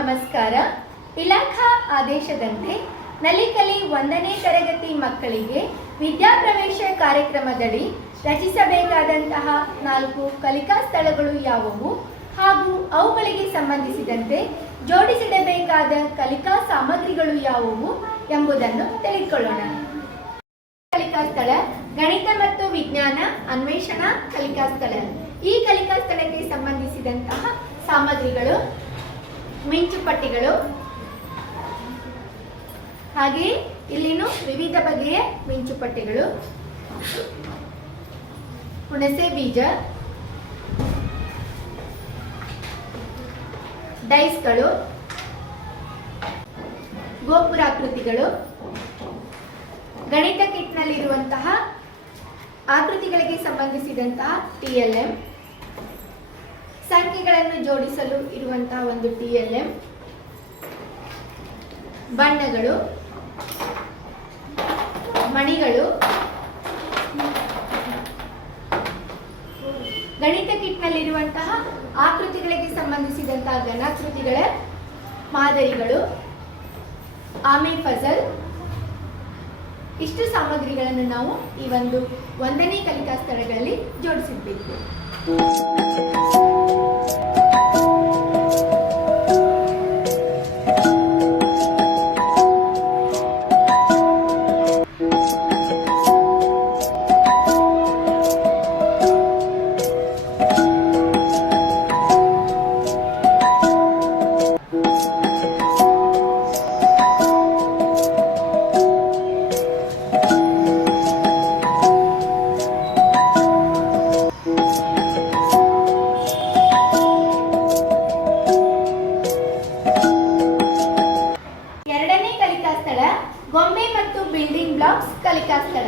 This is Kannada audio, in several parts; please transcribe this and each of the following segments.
ನಮಸ್ಕಾರ. ಇಲಾಖಾ ಆದೇಶದಂತೆ ನಲಿಕಲಿ 1ನೇ ತರಗತಿ ಮಕ್ಕಳಿಗೆ ವಿದ್ಯಾಪ್ರವೇಶ ಕಾರ್ಯಕ್ರಮದಡಿ ರಚಿಸಬೇಕಾದಂತಹ 4 ಕಲಿಕಾ ಸ್ಥಳಗಳು ಯಾವುವು ಹಾಗೂ ಅವುಗಳಿಗೆ ಸಂಬಂಧಿಸಿದಂತೆ ಜೋಡಿಸಿಡಬೇಕಾದ ಕಲಿಕಾ ಸಾಮಗ್ರಿಗಳು ಯಾವುವು ಎಂಬುದನ್ನು ತಿಳಿದುಕೊಳ್ಳೋಣ. ಕಲಿಕಾ ಸ್ಥಳ ಗಣಿತ ಮತ್ತು ವಿಜ್ಞಾನ ಅನ್ವೇಷಣಾ ಕಲಿಕಾ ಸ್ಥಳ. ಈ ಕಲಿಕಾ ಸ್ಥಳಕ್ಕೆ ಸಂಬಂಧಿಸಿದಂತಹ ಸಾಮಗ್ರಿಗಳು ಮಿಂಚುಪಟ್ಟಿಗಳು, ಹಾಗೆ ಇಲ್ಲಿನೂ ವಿವಿಧ ಬಗೆಯ ಮಿಂಚುಪಟ್ಟಿಗಳು, ಹುಣಸೆ ಬೀಜ, ಡೈಸ್ಗಳು, ಗೋಪುರಾಕೃತಿಗಳು, ಗಣಿತ ಕಿಟ್ನಲ್ಲಿರುವಂತಹ ಆಕೃತಿಗಳಿಗೆ ಸಂಬಂಧಿಸಿದಂತಹ TLM, ಸಂಖ್ಯೆಗಳನ್ನು ಜೋಡಿಸಲು ಇರುವಂತಹ ಒಂದು TLM, ಬಣ್ಣಗಳು, ಮಣಿಗಳು, ಗಣಿತ ಕಿಟ್ನಲ್ಲಿರುವಂತಹ ಆಕೃತಿಗಳಿಗೆ ಸಂಬಂಧಿಸಿದಂತಹ ಘನಾಕೃತಿಗಳ ಮಾದರಿಗಳು, ಆಮೆ ಫಜಲ್. ಇಷ್ಟು ಸಾಮಗ್ರಿಗಳನ್ನು ನಾವು ಈ ಒಂದು 1ನೇ ಕಲಿಕಾ ಸ್ಥಳಗಳಲ್ಲಿ ಜೋಡಿಸಿರಬೇಕು. ಗೊಂಬೆ ಮತ್ತು ಬಿಲ್ಡಿಂಗ್ ಬ್ಲಾಕ್ಸ್ ಕಲಿಕಾ ಸ್ಥಳ.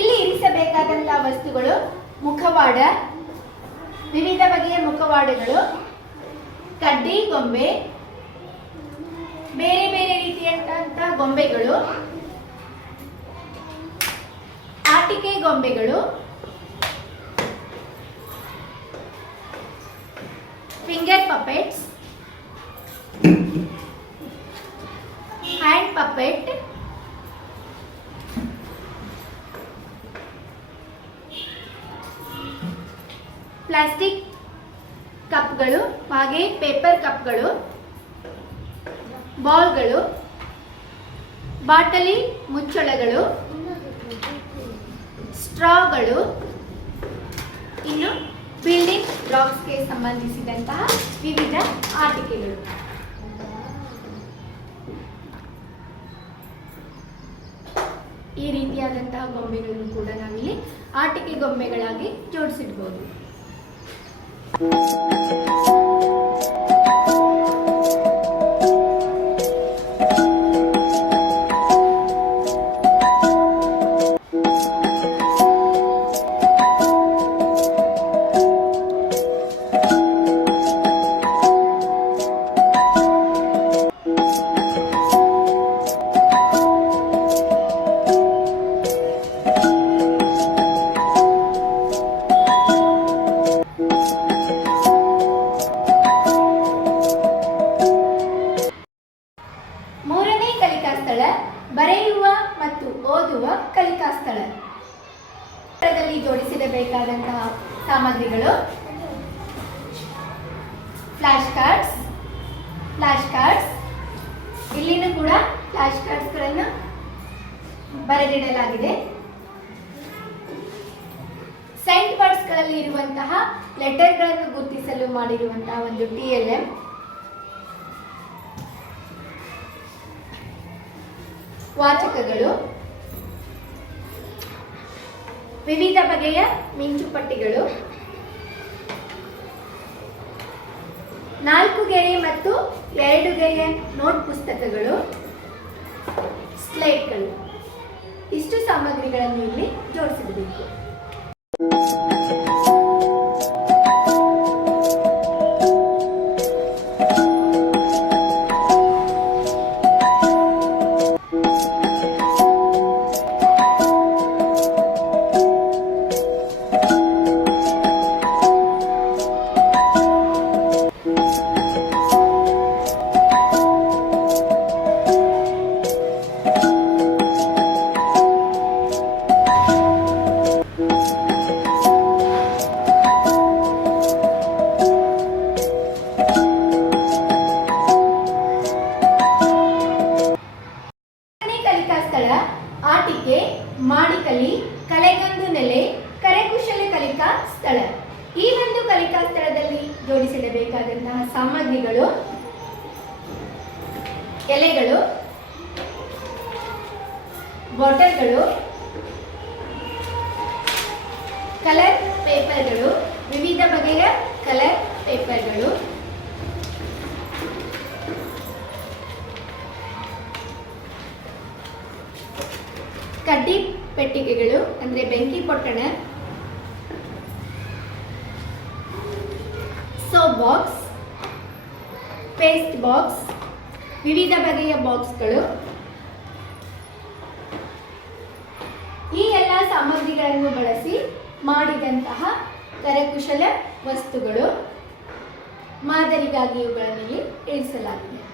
ಇಲ್ಲಿ ಇರಿಸಬೇಕಾದಂತಹ ವಸ್ತುಗಳು ಮುಖವಾಡ, ವಿವಿಧ ಬಗೆಯ ಮುಖವಾಡಗಳು, ಕಡ್ಡಿ ಗೊಂಬೆ, ಬೇರೆ ಬೇರೆ ರೀತಿಯಾದಂತಹ ಗೊಂಬೆಗಳು, ಆಟಿಕೆ ಗೊಂಬೆಗಳು, finger puppets, hand puppet, plastic ಕಪ್ಗಳು, ಹಾಗೆ ಪೇಪರ್ ಕಪ್ಗಳು, ಬಾಲ್ಗಳು, ಬಾಟಲಿ ಮುಚ್ಚಳಗಳು, ಸ್ಟ್ರಾಗಳು, ಇನ್ನು ಬಿಲ್ಡಿಂಗ್ ಬ್ಲಾಕ್ಸ್ಗೆ ಸಂಬಂಧಿಸಿದಂತಹ ವಿವಿಧ ಆಟಿಕೆಗಳು. ಈ ರೀತಿಯಾದಂತಹ ಗೊಂಬೆಗಳನ್ನು ಕೂಡ ನಾವಿಲ್ಲಿ ಆಟಿಕೆ ಗೊಂಬೆಗಳಾಗಿ ಜೋಡಿಸಿಡ್ಬೋದು. ಬರೆಯುವ ಮತ್ತು ಓದುವ ಕಲಿಕಾ ಸ್ಥಳ. ಜೋಡಿಸಿಡಬೇಕಾದಂತಹ ಸಾಮಗ್ರಿಗಳು ಫ್ಲಾಶ್ ಕಾರ್ಡ್ಸ್, ಇಲ್ಲಿನೂ ಕೂಡ ಫ್ಲಾಶ್ ಕಾರ್ಡ್ಸ್ಗಳನ್ನು ಬರೆದಿಡಲಾಗಿದೆ. ಸೈಂಟ್ ವರ್ಡ್ಸ್ಗಳಲ್ಲಿ ಇರುವಂತಹ ಲೆಟರ್ಗಳನ್ನು ಗುರುತಿಸಲು ಮಾಡಿರುವಂತಹ ಒಂದು TLM, ವಾಚಕಗಳು, ವಿವಿಧ ಬಗೆಯ ಮಿಂಚುಪಟ್ಟಿಗಳು, 4 ಗೆರೆ ಮತ್ತು 2 ಗೆರೆಯ ನೋಟ್ ಪುಸ್ತಕಗಳು, ಸ್ಲೇಟ್ಗಳು. ಇಷ್ಟು ಸಾಮಗ್ರಿಗಳನ್ನು ಇಲ್ಲಿ ಜೋಡಿಸಿಡಬೇಕು. ಜೋಡಿಸಿಡಬೇಕಾದಂತಹ ಸಾಮಗ್ರಿಗಳು: ಎಲೆಗಳು, ಬಾಟಲ್ಗಳು, ಕಲರ್ ಪೇಪರ್ಗಳು, ವಿವಿಧ ಬಗೆಯ ಕಲರ್ ಪೇಪರ್ಗಳು, ಕಡ್ಡಿ ಪೆಟ್ಟಿಗೆಗಳು ಅಂದರೆ ಬೆಂಕಿ ಪೊಟ್ಟಣ, ಸೋಪ್ ಬಾಕ್ಸ್, ಪೇಸ್ಟ್ ಬಾಕ್ಸ್, ವಿವಿಧ ಬಗೆಯ ಬಾಕ್ಸ್ಗಳು. ಈ ಎಲ್ಲ ಸಾಮಗ್ರಿಗಳನ್ನು ಬಳಸಿ ಮಾಡಿದಂತಹ ಕರಕುಶಲ ವಸ್ತುಗಳು ಮಾದರಿಗಾಗಿ ಇವುಗಳನ್ನು ಇಲ್ಲಿ ಇಳಿಸಲಾಗಿದೆ.